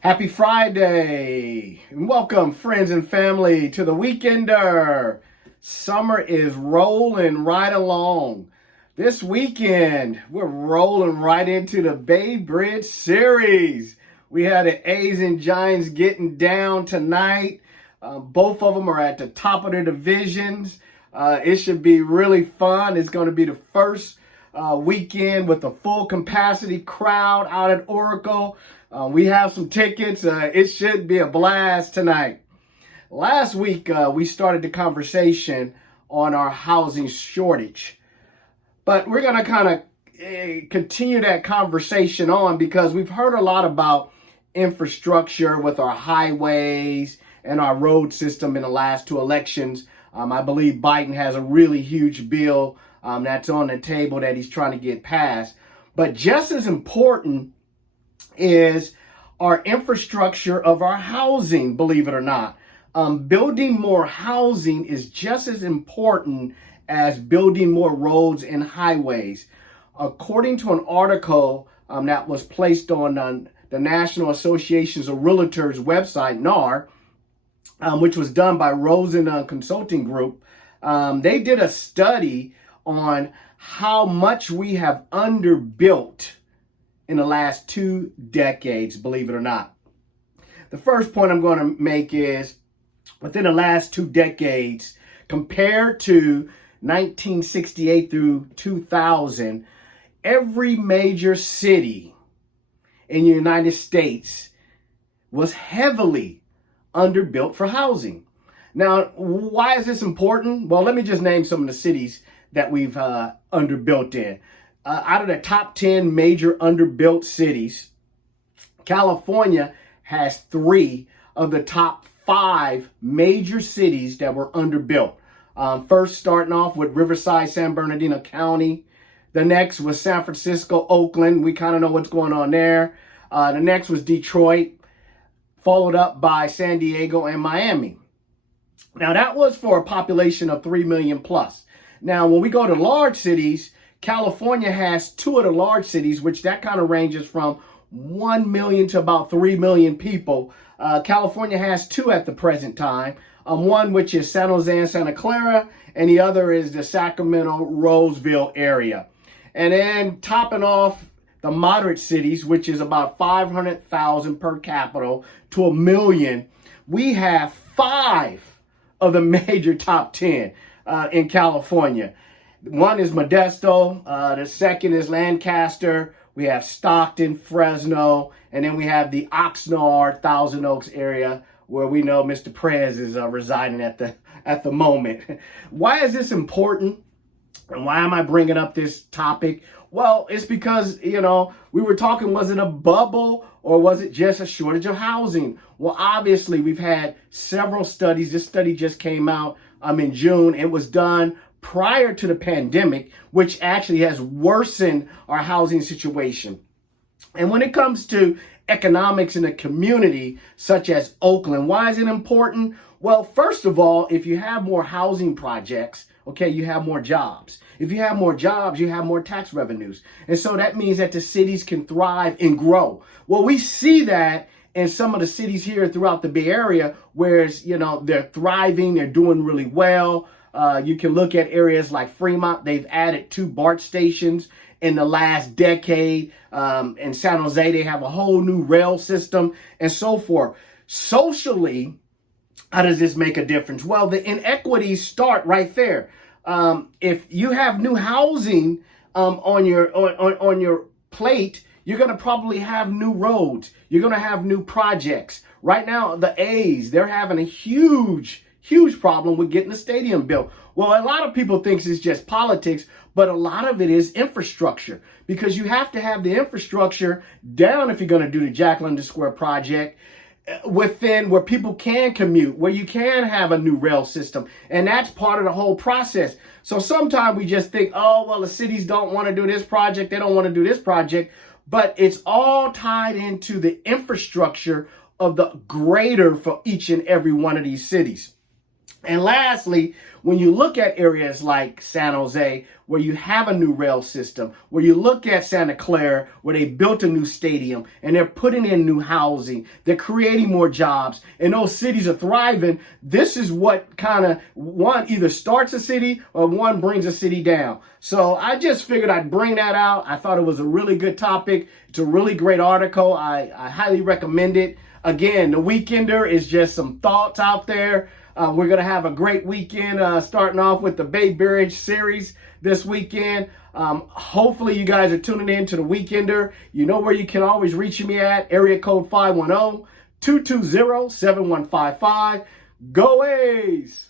Happy Friday, and welcome friends and family to the Weekender. Summer is rolling right along. This weekend, we're rolling right into the Bay Bridge series. We had the A's and Giants getting down tonight. Both of them are at the top of their divisions. It should be really fun. It's going to be the first weekend with a full capacity crowd out at Oracle. We have some tickets. It should be a blast tonight. Last week, we started the conversation on our housing shortage, but we're going to kind of continue that conversation on because we've heard a lot about infrastructure with our highways and our road system in the last two elections. I believe Biden has a really huge bill that's on the table that he's trying to get passed. But just as important is our infrastructure of our housing, believe it or not. Building more housing is just as important as building more roads and highways. According to an article that was placed on the National Associations of Realtors website, NAR, which was done by Rosen Consulting Group, they did a study on how much we have underbuilt in the last 2 decades, believe it or not. The first point I'm going to make is within the last 2 decades, compared to 1968 through 2000, every major city in the United States was heavily underbuilt for housing. Now, why is this important? Well, let me just name some of the cities that we've underbuilt in. Out of the top 10 major underbuilt cities, California has 3 of the top 5 major cities that were underbuilt. First, starting off with Riverside, San Bernardino County. The next was San Francisco, Oakland. We kind of know what's going on there. The next was Detroit, followed up by San Diego and Miami. Now, that was for a population of 3 million plus. Now, when we go to large cities, California has 2 of the large cities, which that kind of ranges from 1 million to about 3 million people. California has 2 at the present time. One which is San Jose and Santa Clara, and the other is the Sacramento, Roseville area. And then topping off the moderate cities, which is about 500,000 per capita to 1 million, we have 5 of the major top 10 in California. One is Modesto, the second is Lancaster, we have Stockton, Fresno, and then we have the Oxnard, Thousand Oaks area where we know Mr. Prez is residing at the moment. Why is this important? And why am I bringing up this topic? Well, it's because, we were talking, was it a bubble or was it just a shortage of housing? Well, obviously, we've had several studies. This study just came out in June. It was done prior to the pandemic, which actually has worsened our housing situation. And when it comes to economics in a community such as Oakland, why is it important? Well, first of all, if you have more housing projects, okay, you have more jobs. If you have more jobs, you have more tax revenues. And so that means that the cities can thrive and grow. Well, we see that in some of the cities here throughout the Bay Area, where, they're thriving, they're doing really well. You can look at areas like Fremont. They've added 2 BART stations in the last decade. In San Jose, they have a whole new rail system and so forth. Socially, how does this make a difference? Well, the inequities start right there. If you have new housing on your plate, you're going to probably have new roads. You're going to have new projects. Right now, the A's, they're having a huge problem with getting the stadium built. Well, a lot of people think it's just politics, but a lot of it is infrastructure, because you have to have the infrastructure down if you're going to do the Jack London Square project within where people can commute, where you can have a new rail system. And that's part of the whole process. So sometimes we just think, oh, well, the cities don't want to do this project. They don't want to do this project. But it's all tied into the infrastructure of the greater for each and every one of these cities. And lastly, when you look at areas like San Jose, where you have a new rail system, where you look at Santa Clara, where they built a new stadium and they're putting in new housing, they're creating more jobs, and those cities are thriving, this is what kind of one either starts a city or one brings a city down. So I just figured I'd bring that out. I thought it was a really good topic. It's a really great article. I highly recommend it. Again, the Weekender is just some thoughts out there. We're going to have a great weekend starting off with the Bay Bridge series this weekend. Hopefully you guys are tuning in to the Weekender. You know where you can always reach me at, area code 510-220-7155. Go A's!